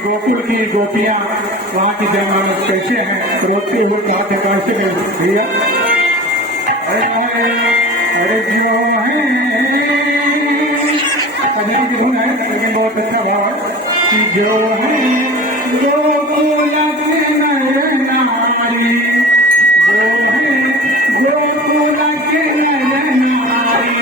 गोकुल की गोपियां वहाँ की जयमानस कैसे हैं, रोते हुए कहा थे कैसे गए भैया। अरे जो है भजन की धुन है लेकिन बहुत अच्छा भाव है कि जो है गोकुल के नर नारी, जो है गोकुल के नर नारी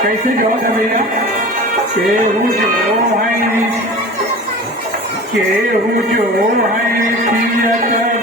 कैसे जवाब है भैया। केहू जो है पियत